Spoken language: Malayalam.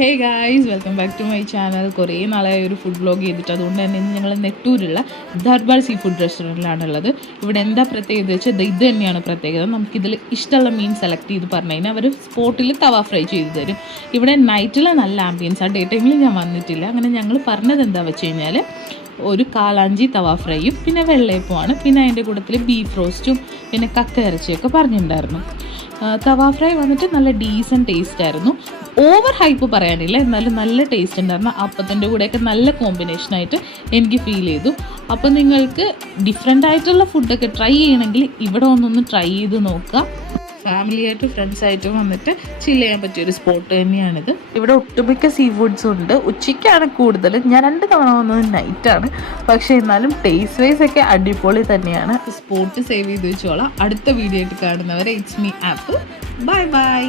Hey guys, welcome back to my channel. കുറേ നാളായി ഒരു ഫുഡ് വ്ളോഗ് ചെയ്തിട്ട്, അതുകൊണ്ട് തന്നെ ഇന്ന് ഞങ്ങൾ നെട്ടൂരുള്ള ദർബാർ സീ ഫുഡ് റെസ്റ്റോറൻറ്റിലാണുള്ളത്. ഇവിടെ എന്താ പ്രത്യേകത വെച്ചാൽ ഇത് തന്നെയാണ് പ്രത്യേകത. നമുക്കിതിൽ ഇഷ്ടമുള്ള മീൻ സെലക്ട് ചെയ്ത് പറഞ്ഞു കഴിഞ്ഞാൽ അവർ സ്പോട്ടിൽ തവ ഫ്രൈ ചെയ്ത് തരും. ഇവിടെ നൈറ്റിൽ നല്ല ആംബിയൻസാണ്. ഡേ ടൈമിൽ ഞാൻ വന്നിട്ടില്ല. അങ്ങനെ ഞങ്ങൾ പറഞ്ഞത് എന്താ വെച്ച് കഴിഞ്ഞാൽ ഒരു കാലാഞ്ചി തവ ഫ്രൈയും പിന്നെ വെള്ളയപ്പമാണ്, പിന്നെ അതിൻ്റെ കൂട്ടത്തിൽ ബീഫ് റോസ്റ്റും പിന്നെ കക്ക ഇറച്ചിയൊക്കെ പറഞ്ഞിട്ടുണ്ടായിരുന്നു. തവ ഫ്രൈ വന്നിട്ട് നല്ല ഡീസൻറ്റ് ടേസ്റ്റ് ആയിരുന്നു. ഓവർ ഹൈപ്പ് പറയാനില്ല, എന്നാലും നല്ല ടേസ്റ്റ് ഉണ്ടായിരുന്നു. അപ്പത്തിൻ്റെ കൂടെയൊക്കെ നല്ല കോമ്പിനേഷനായിട്ട് എനിക്ക് ഫീൽ ചെയ്തു. അപ്പോൾ നിങ്ങൾക്ക് ഡിഫറെൻ്റ് ആയിട്ടുള്ള ഫുഡൊക്കെ ട്രൈ ചെയ്യണമെങ്കിൽ ഇവിടെ ഒന്നൊന്ന് ട്രൈ ചെയ്ത് നോക്കുക. ഫാമിലിയായിട്ടും ഫ്രണ്ട്സായിട്ടും വന്നിട്ട് ചില്ല് ചെയ്യാൻ പറ്റിയൊരു സ്പോട്ട് തന്നെയാണിത്. ഇവിടെ ഒട്ടുമിക്ക സീ ഫുഡ്സും ഉണ്ട്. ഉച്ചയ്ക്കാണ് കൂടുതൽ. ഞാൻ 2 തവണ വന്നത് നൈറ്റാണ്, പക്ഷേ എന്നാലും ടേസ്റ്റ് വൈസ് ഒക്കെ അടിപൊളി തന്നെയാണ്. സ്പോട്ട് സേവ് ചെയ്ത് വെച്ചോളാം. അടുത്ത വീഡിയോ ആയിട്ട് കാണുന്നവരെ it's me app. Bye bye.